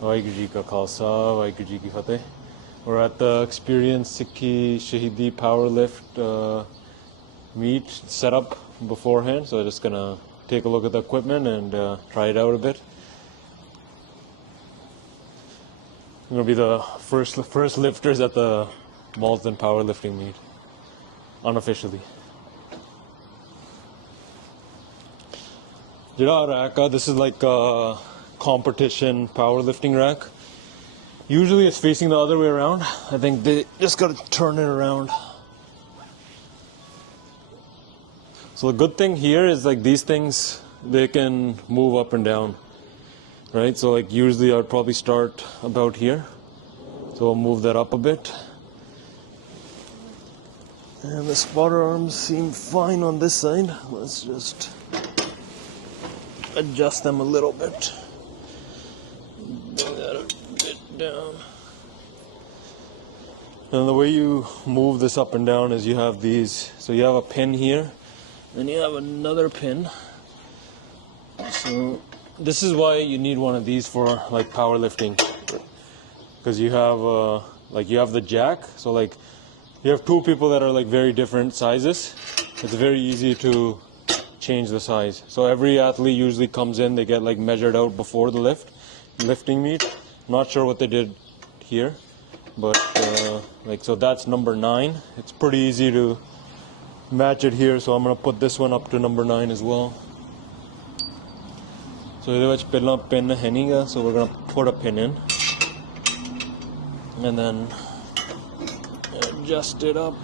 Waheguru Ji Ka Khalsa, Waheguru Ji Ki Fateh. We're at the Experience Sikhi Powerlift meet setup beforehand, so I'm just gonna take a look at the equipment and try it out a bit. We're gonna be the first lifters at the Malton powerlifting meet, unofficially. Jira rack, this is like a competition powerlifting rack. Usually it's facing the other way around. I think they just gotta turn it around. So the good thing here is like these things, they can move up and down, right? So like usually I'd probably start about here. So I'll move that up a bit. And the spotter arms seem fine on this side. Let's just adjust them a little bit. Bring that a bit down. And the way you move this up and down is you have these. So you have a pin here, and you have another pin. So this is why you need one of these for like powerlifting, because you have you have the jack. So like you have two people that are like very different sizes. It's very easy to change the size. So every athlete usually comes in, they get like measured out before the lifting meet. Not sure what they did here, but so that's number 9. It's pretty easy to match it here, so I'm gonna put this one up to number 9 as well. So pin hai, so we're gonna put a pin in and then adjust it up.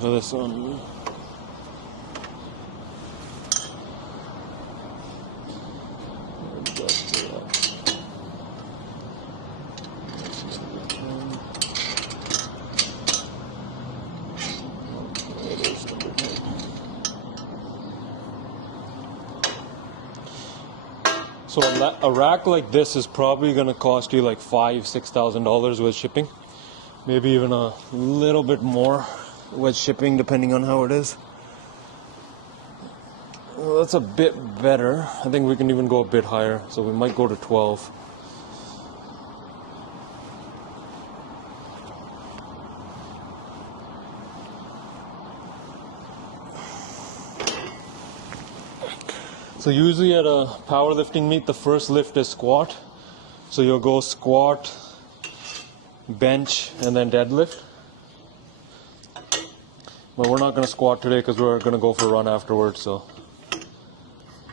For this one, adjust it up. So a rack like this is probably going to cost you like $5,000-$6,000 with shipping, maybe even a little bit more with shipping depending on how it is. Well, that's a bit better. I think we can even go a bit higher, so we might go to 12. So usually at a powerlifting meet, the first lift is squat. So you'll go squat, bench, and then deadlift. But we're not going to squat today because we're going to go for a run afterwards. So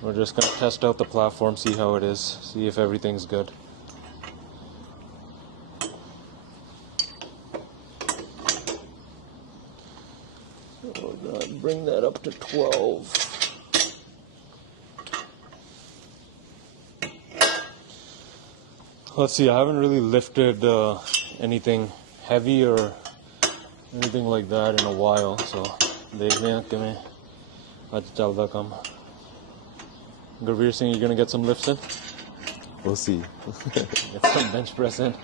we're just going to test out the platform, see how it is, see if everything's good. So we're going to bring that up to 12. Let's see, I haven't really lifted anything heavy or anything like that in a while, so dekhte hain kivein aaj chalda kam. Gurveer Singh, you gonna get some lifts in? We'll see. Get some bench press in.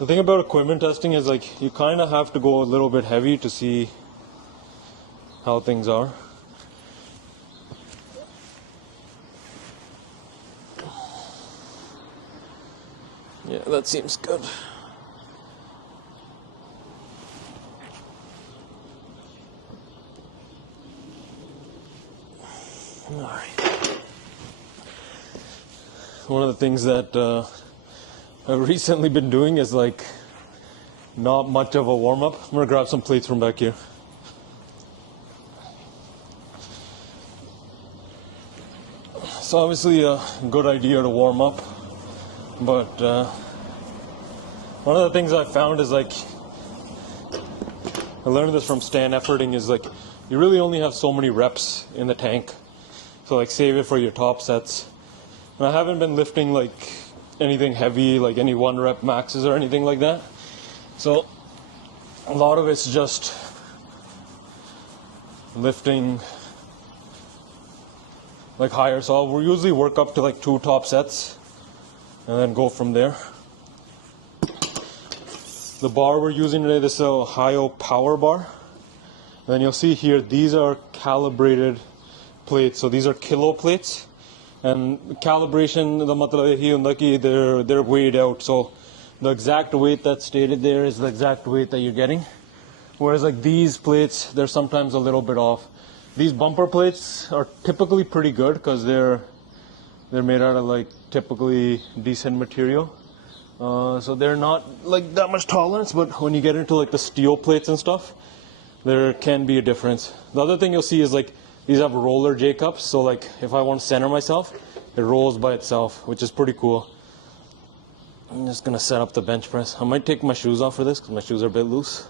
The thing about equipment testing is like you kind of have to go a little bit heavy to see how things are. Yeah, that seems good. All right. One of the things that I've recently been doing is like not much of a warm-up. I'm gonna grab some plates from back here. It's obviously a good idea to warm up, but one of the things I found is like, I learned this from Stan Efforting, is like you really only have so many reps in the tank, so like save it for your top sets. And I haven't been lifting like anything heavy, like any 1 rep maxes or anything like that, so a lot of it's just lifting like higher. So I'll usually work up to like 2 top sets and then go from there. The bar we're using today, this is a Ohio Power Bar. And then you'll see here, these are calibrated plates. So these are kilo plates. And calibration, the matlab hi hunda ki they're weighed out. So the exact weight that's stated there is the exact weight that you're getting. Whereas like these plates, they're sometimes a little bit off. These bumper plates are typically pretty good because they're made out of like typically decent material. So they're not like that much tolerance, but when you get into like the steel plates and stuff, there can be a difference. The other thing you'll see is like these have roller J-cups, so like if I want to center myself, it rolls by itself, which is pretty cool. I'm just gonna set up the bench press. I might take my shoes off for this because my shoes are a bit loose.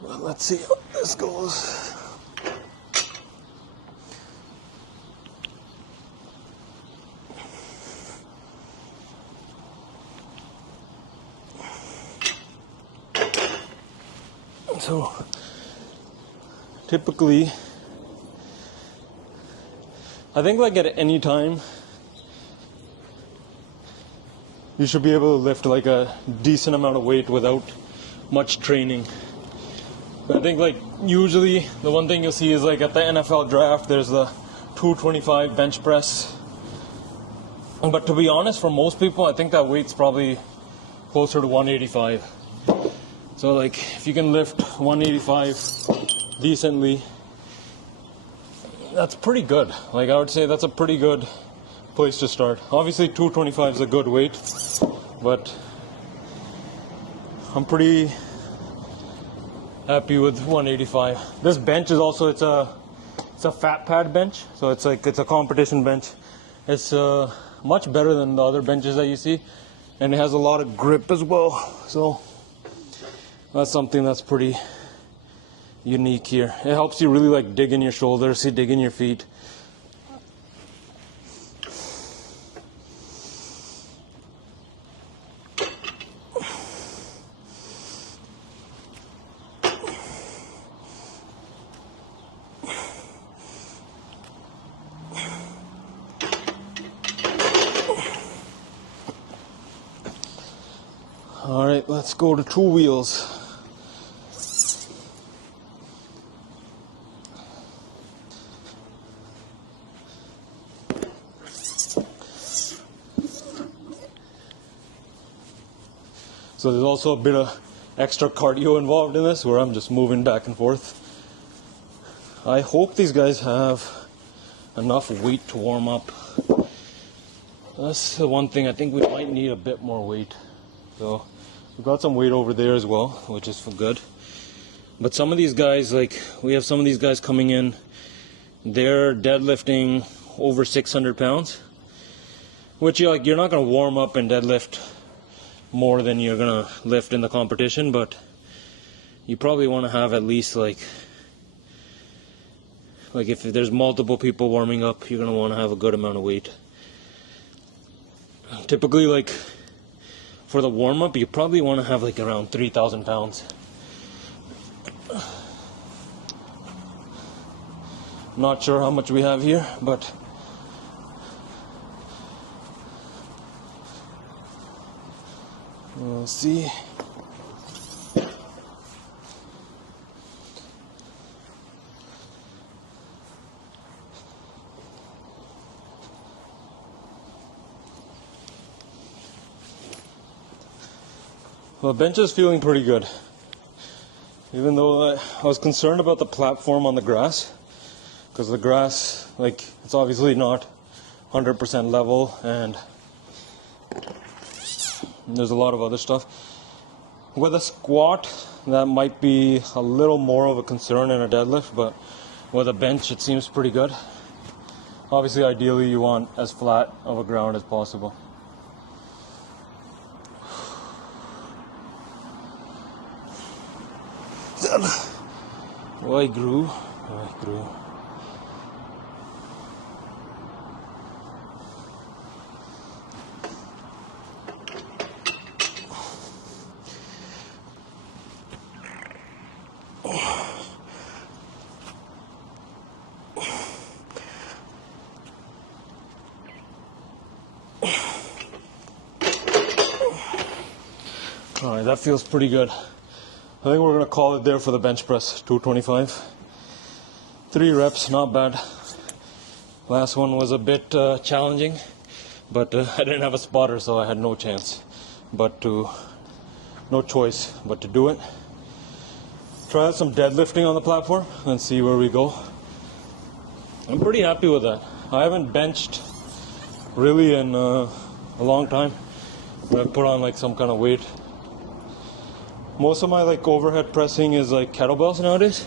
But let's see how this goes. So typically, I think like at any time, you should be able to lift like a decent amount of weight without much training. But I think like usually the one thing you'll see is like at the NFL draft, there's the 225 bench press. But to be honest, for most people, I think that weight's probably closer to 185. So like if you can lift 185 decently, that's pretty good. Like I would say that's a pretty good place to start. Obviously 225 is a good weight, but I'm pretty happy with 185. This bench is also it's a fat pad bench, so it's a competition bench. It's much better than the other benches that you see, and it has a lot of grip as well. So that's something that's pretty unique here. It helps you really like dig in your shoulders, dig in your feet. All right, let's go to 2 wheels. So there's also a bit of extra cardio involved in this where I'm just moving back and forth. I hope these guys have enough weight to warm up. That's the one thing. I think we might need a bit more weight. So we've got some weight over there as well, which is good. But some of these guys, like we have some of these guys coming in, they're deadlifting over 600 pounds, which you're not going to warm up and deadlift more than you're going to lift in the competition, but you probably want to have at least like if there's multiple people warming up, you're going to want to have a good amount of weight. Typically, like for the warm-up, you probably want to have like around 3,000 pounds. Not sure how much we have here, but we'll see. Well, the bench is feeling pretty good. Even though I was concerned about the platform on the grass, because the grass, like, it's obviously not 100% level, and there's a lot of other stuff. With a squat, that might be a little more of a concern in a deadlift, but with a bench, it seems pretty good. Obviously, ideally, you want as flat of a ground as possible. Oh, I grew. All right, that feels pretty good. I think we're gonna call it there for the bench press, 225. 3 reps, not bad. Last one was a bit challenging, but I didn't have a spotter, so I had no choice but to do it. Try out some deadlifting on the platform and see where we go. I'm pretty happy with that. I haven't benched really in a long time. I've put on like some kind of weight. Most of my like overhead pressing is like kettlebells nowadays,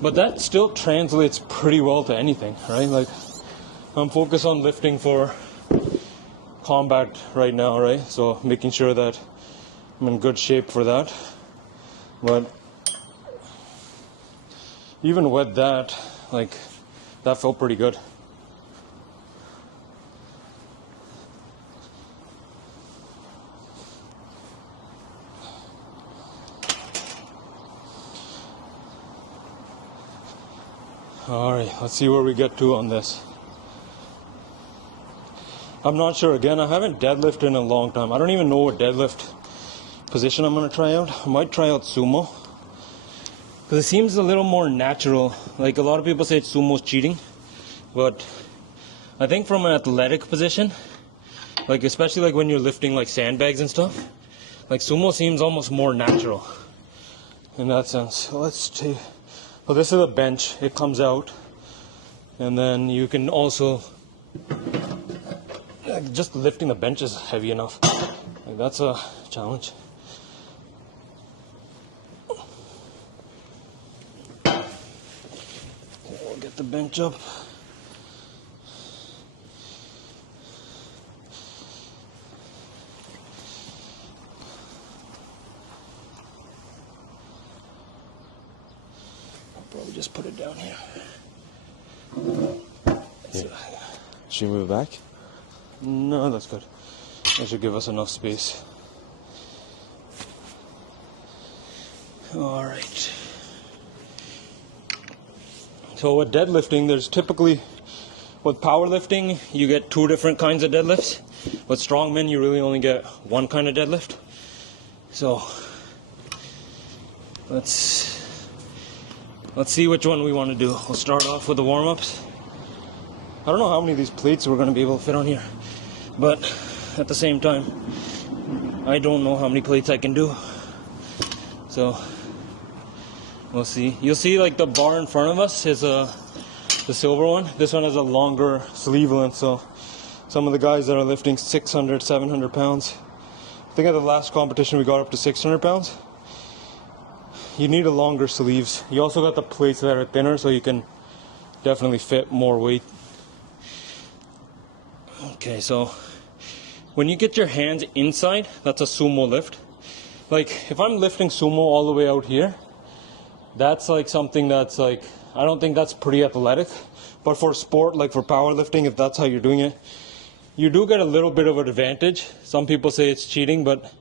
but that still translates pretty well to anything, right? Like I'm focused on lifting for combat right now, right? So making sure that I'm in good shape for that. But even with that, like that felt pretty good. Alright, let's see where we get to on this. I'm not sure. Again, I haven't deadlifted in a long time. I don't even know what deadlift position I'm going to try out. I might try out sumo, because it seems a little more natural. Like a lot of people say sumo's cheating, but I think from an athletic position, like especially like when you're lifting like sandbags and stuff, like sumo seems almost more natural in that sense. So let's take... So this is a bench, it comes out, and then you can also, just lifting the bench is heavy enough. Like that's a challenge. We'll get the bench up. Probably just put it down here. Yeah. Should we move it back? No, that's good. That should give us enough space. All right. So with deadlifting, there's typically, with powerlifting, you get 2 different kinds of deadlifts. With strongmen, you really only get 1 kind of deadlift. So let's see which one we want to do. We'll start off with the warm-ups. I don't know how many of these plates we're going to be able to fit on here, but at the same time, I don't know how many plates I can do. So we'll see. You'll see like the bar in front of us is the silver one. This one has a longer sleeve length, so some of the guys that are lifting 600, 700 pounds, I think at the last competition we got up to 600 pounds. You need a longer sleeves. You also got the plates that are thinner, so you can definitely fit more weight. Okay, so when you get your hands inside, that's a sumo lift. Like if I'm lifting sumo all the way out here, that's like something that's like, I don't think that's pretty athletic. But for sport, like for powerlifting, if that's how you're doing it, you do get a little bit of an advantage. Some people say it's cheating, but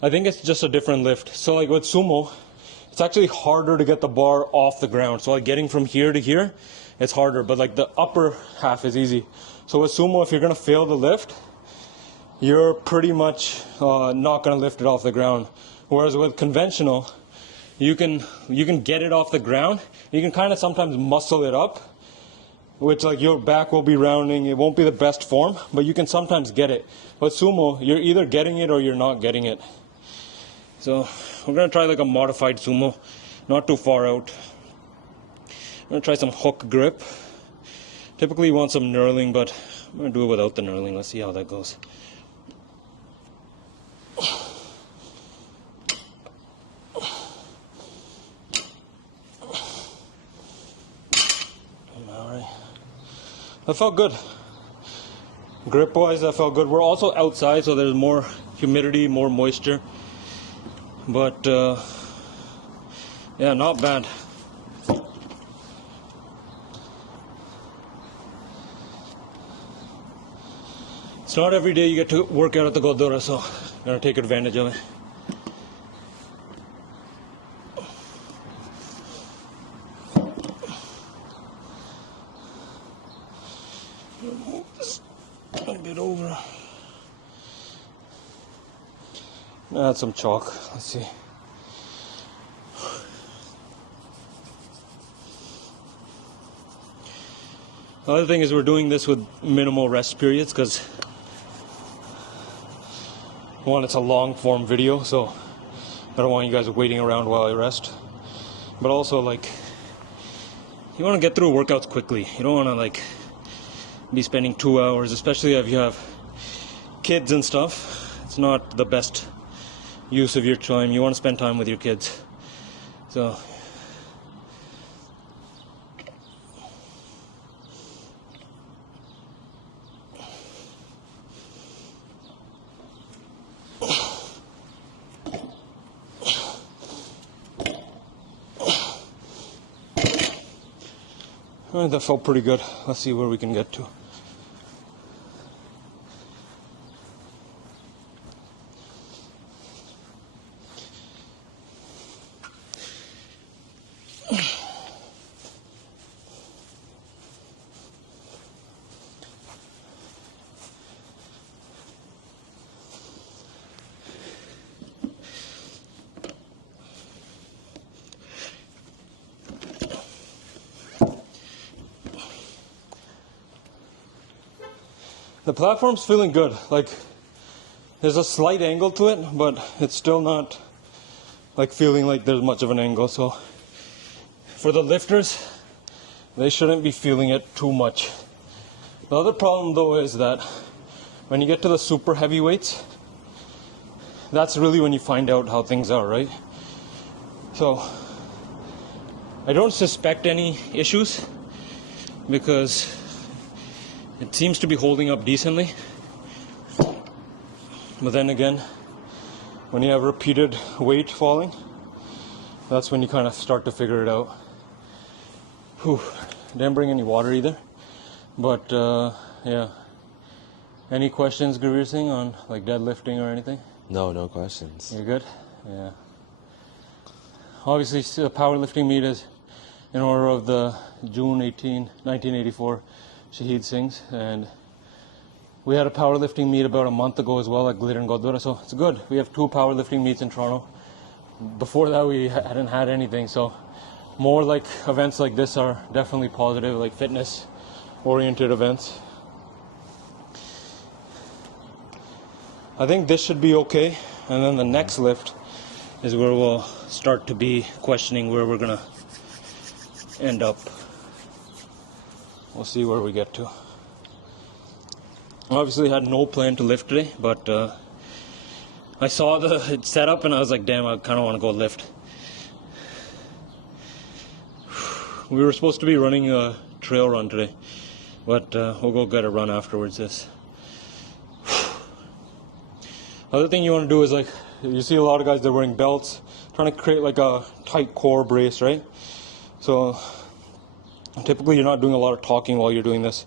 I think it's just a different lift. So like with sumo, it's actually harder to get the bar off the ground. So like getting from here to here, it's harder, but like the upper half is easy. So with sumo, if you're gonna fail the lift, you're pretty much not gonna lift it off the ground. Whereas with conventional, you can get it off the ground. You can kind of sometimes muscle it up, which like your back will be rounding. It won't be the best form, but you can sometimes get it. With sumo, you're either getting it or you're not getting it. So we're going to try like a modified sumo, not too far out. I'm going to try some hook grip. Typically you want some knurling, but I'm going to do it without the knurling. Let's see how that goes. Alright. That felt good. Grip wise, that felt good. We're also outside, so there's more humidity, more moisture. But yeah, not bad. It's not every day you get to work out at the Gurdwara, so I'm gonna take advantage of it. Move this a bit over. Add some chalk. Let's see. The other thing is we're doing this with minimal rest periods because one, it's a long form video, so I don't want you guys waiting around while I rest. But also, like, you want to get through workouts quickly. You don't want to like be spending 2 hours, especially if you have kids and stuff. It's not the best use of your time. You want to spend time with your kids. So alright, that felt pretty good. Let's see where we can get to. The platform's feeling good. Like, there's a slight angle to it, but it's still not like feeling like there's much of an angle. So for the lifters, they shouldn't be feeling it too much. The other problem though is that when you get to the super heavy weights, that's really when you find out how things are, right? So I don't suspect any issues because it seems to be holding up decently. But then again, when you have repeated weight falling, that's when you kind of start to figure it out. Whew. Didn't bring any water either. But yeah. Any questions, Gurveer Singh, on like deadlifting or anything? No questions. You're good? Yeah. Obviously, the powerlifting meet is in honor of the June 18, 1984 Shahid Singhs, and we had a powerlifting meet about a month ago as well at Gurdwara, so it's good. We have 2 powerlifting meets in Toronto. Before that, we hadn't had anything, so more like events like this are definitely positive, like fitness-oriented events. I think this should be okay, and then the next lift is where we'll start to be questioning where we're gonna end up. We'll see where we get to. Obviously had no plan to lift today, but I saw the setup and I was like, damn, I kind of want to go lift. We were supposed to be running a trail run today, but we'll go get a run afterwards. This. Other thing you want to do is, like, you see a lot of guys, they're wearing belts, trying to create like a tight core brace, right? So typically you're not doing a lot of talking while you're doing this,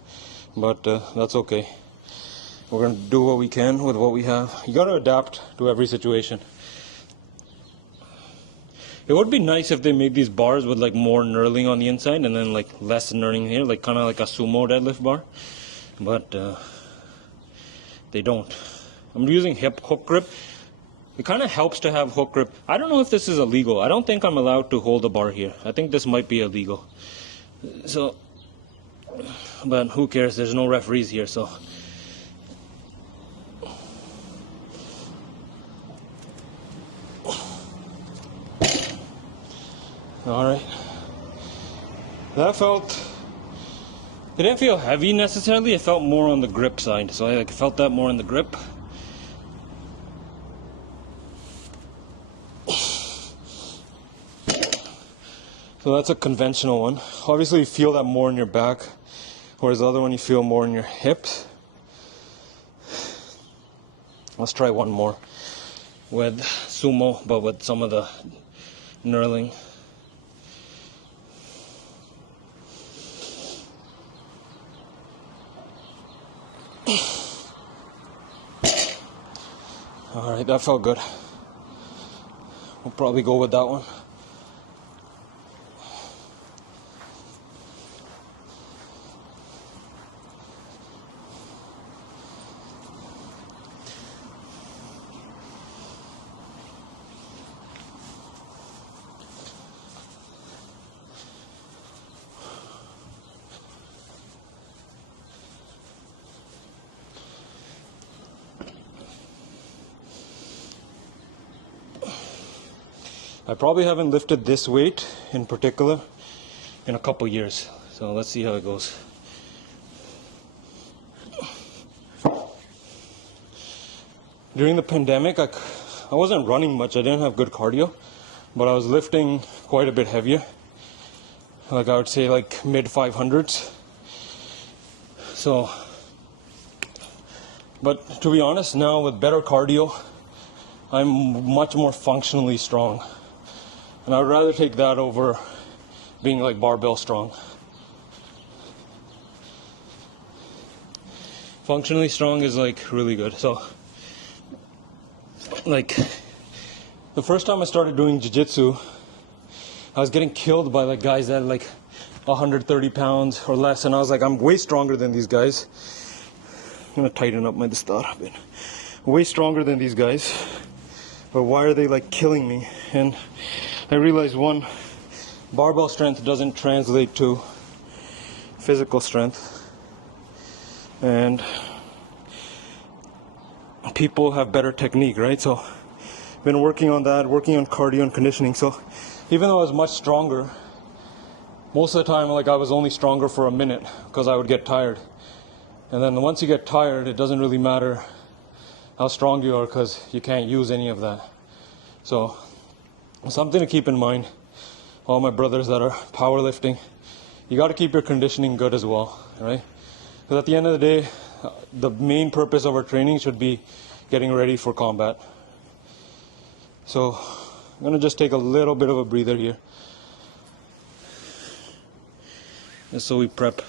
but that's okay. We're going to do what we can with what we have. You got to adapt to every situation. It would be nice if they made these bars with like more knurling on the inside and then like less knurling here, like kind of like a sumo deadlift bar, but they don't. I'm using hip hook grip. It kind of helps to have hook grip. I don't know if this is illegal. I don't think I'm allowed to hold a bar here. I think this might be illegal. So, but who cares? There's no referees here, so. All right. That felt. It didn't feel heavy necessarily. It felt more on the grip side, so I felt that more in the grip. So that's a conventional one. Obviously you feel that more in your back, whereas the other one you feel more in your hips. Let's try one more with sumo, but with some of the knurling. Alright, that felt good. We'll probably go with that one. I probably haven't lifted this weight in particular in a couple years. So let's see how it goes. During the pandemic, I wasn't running much. I didn't have good cardio, but I was lifting quite a bit heavier. Like I would say like mid 500s. So, but to be honest, now with better cardio, I'm much more functionally strong. And I would rather take that over being like barbell strong. Functionally strong is like really good. So, like, the first time I started doing jiu-jitsu, I was getting killed by like guys that had like 130 pounds or less, and I was like, I'm way stronger than these guys. I'm gonna tighten up my distara a bit. Way stronger than these guys, but why are they like killing me? And I realized, one, barbell strength doesn't translate to physical strength, and people have better technique, right? So I've been working on that, working on cardio and conditioning. So even though I was much stronger, most of the time, like, I was only stronger for a minute because I would get tired. And then once you get tired, it doesn't really matter how strong you are because you can't use any of that. So something to keep in mind, all my brothers that are powerlifting, you got to keep your conditioning good as well, right? Because at the end of the day, the main purpose of our training should be getting ready for combat. So I'm going to just take a little bit of a breather here, just so we prep.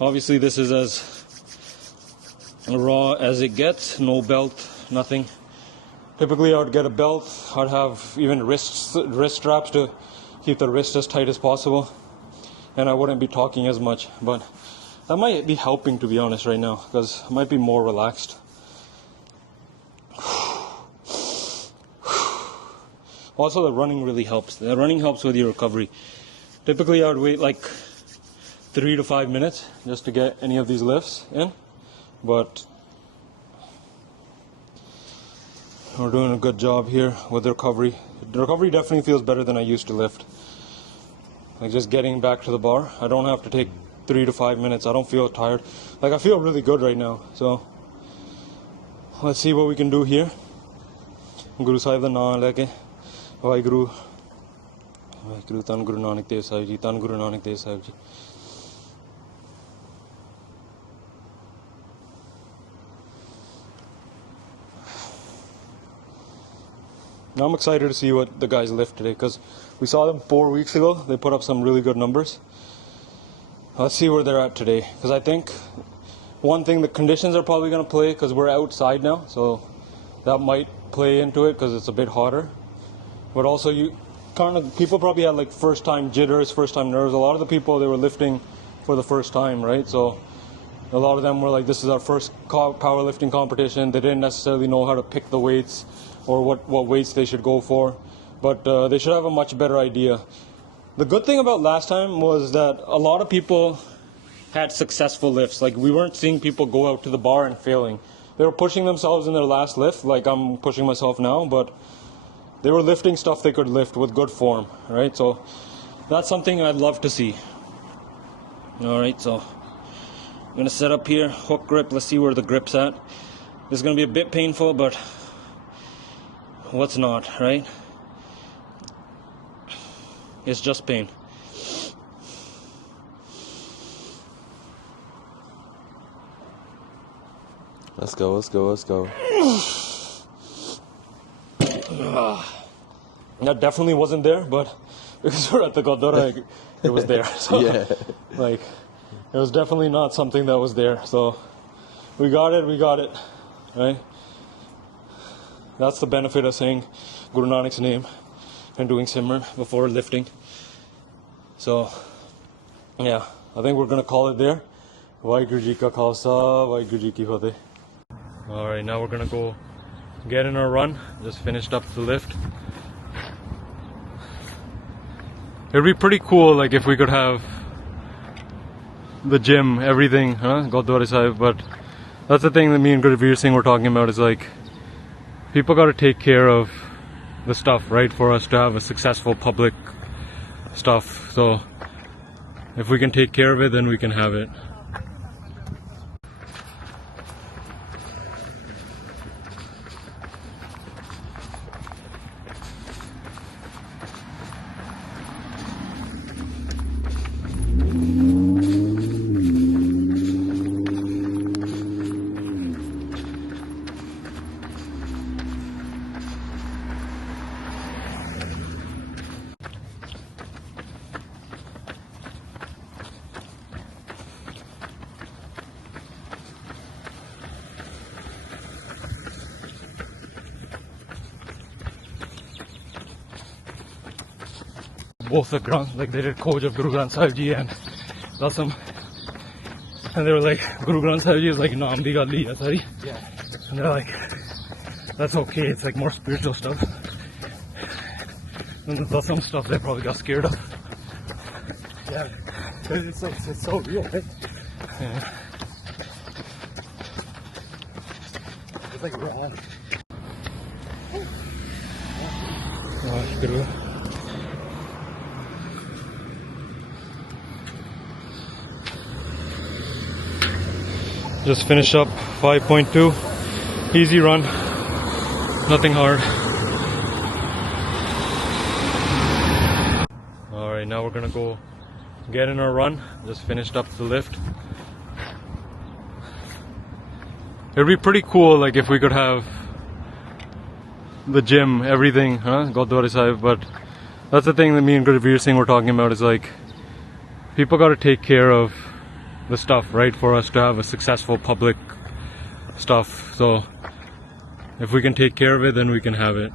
Obviously this is as raw as it gets, no belt, nothing. Typically I would get a belt, I'd have even wrist straps to keep the wrist as tight as possible, and I wouldn't be talking as much, but that might be helping, to be honest, right now, because I might be more relaxed. Also, the running really helps. The running helps with your recovery. Typically I would wait like 3 to 5 minutes just to get any of these lifts in, but we're doing a good job here with the recovery. The recovery definitely feels better than I used to lift. Like just getting back to the bar, I don't have to take 3 to 5 minutes. I don't feel tired. Like I feel really good right now. So let's see what we can do here. Guru Sahib da naam leke, Vaheguru, Vaheguru Tan Guru Nanak Dev Sahib Ji, Tan Guru Nanak Dev Sahib Ji. Now I'm excited to see what the guys lift today, because we saw them 4 weeks ago. They put up some really good numbers. Let's see where they're at today, because I think one thing, the conditions are probably going to play, because we're outside now, so that might play into it because it's a bit hotter. But also people probably had like first time jitters, first time nerves. A lot of the people, they were lifting for the first time, right? So a lot of them were like, this is our first powerlifting competition. They didn't necessarily know how to pick the weights or what weights they should go for, but they should have a much better idea. The good thing about last time was that a lot of people had successful lifts. Like, we weren't seeing people go out to the bar and failing. They were pushing themselves in their last lift, like I'm pushing myself now, but they were lifting stuff they could lift with good form, right? So that's something I'd love to see. All right, so I'm gonna set up here, hook grip. Let's see where the grip's at. This is gonna be a bit painful, but what's not, right? It's just pain. Let's go, let's go, let's go. That definitely wasn't there, but because we're at the Gurdwara, it was there. So, Yeah. like, it was definitely not something that was there. So we got it, right? That's the benefit of saying Guru Nanak's name and doing Simran before lifting. So, yeah, I think we're going to call it there. Vaheguru Ji Ka Khalsa, Vaheguru Ji Ki Fateh. Alright, now we're going to go get in our run. Just finished up the lift. It'd be pretty cool, like, if we could have the gym, everything, Gurdwara Sahib, but that's the thing that me and Gurveer Singh were talking about, is like, people got to take care of the stuff, right, for us to have a successful public stuff. So if we can take care of it, then we can have it. Both the Granth, like they did Khoj of Guru Granth Sahib Ji and Rasam, and they were like, Guru Granth Sahib Ji is like naam di gal hi hai sari. Yeah. And they're like, that's okay, it's like more spiritual stuff. And the Rasam stuff they probably got scared of. Yeah, because it's so real, right? Yeah. It's like raw. Oh, Guru. Just finished up 5.2, easy run, nothing hard. Alright, now we're gonna go get in our run. Just finished up the lift. It'd be pretty cool, like if we could have the gym, everything, Gurdwara Sahib, but that's the thing that me and Gurdwara Singh were talking about, is like people gotta take care of the stuff, right, for us to have a successful public stuff. So if we can take care of it, then we can have it.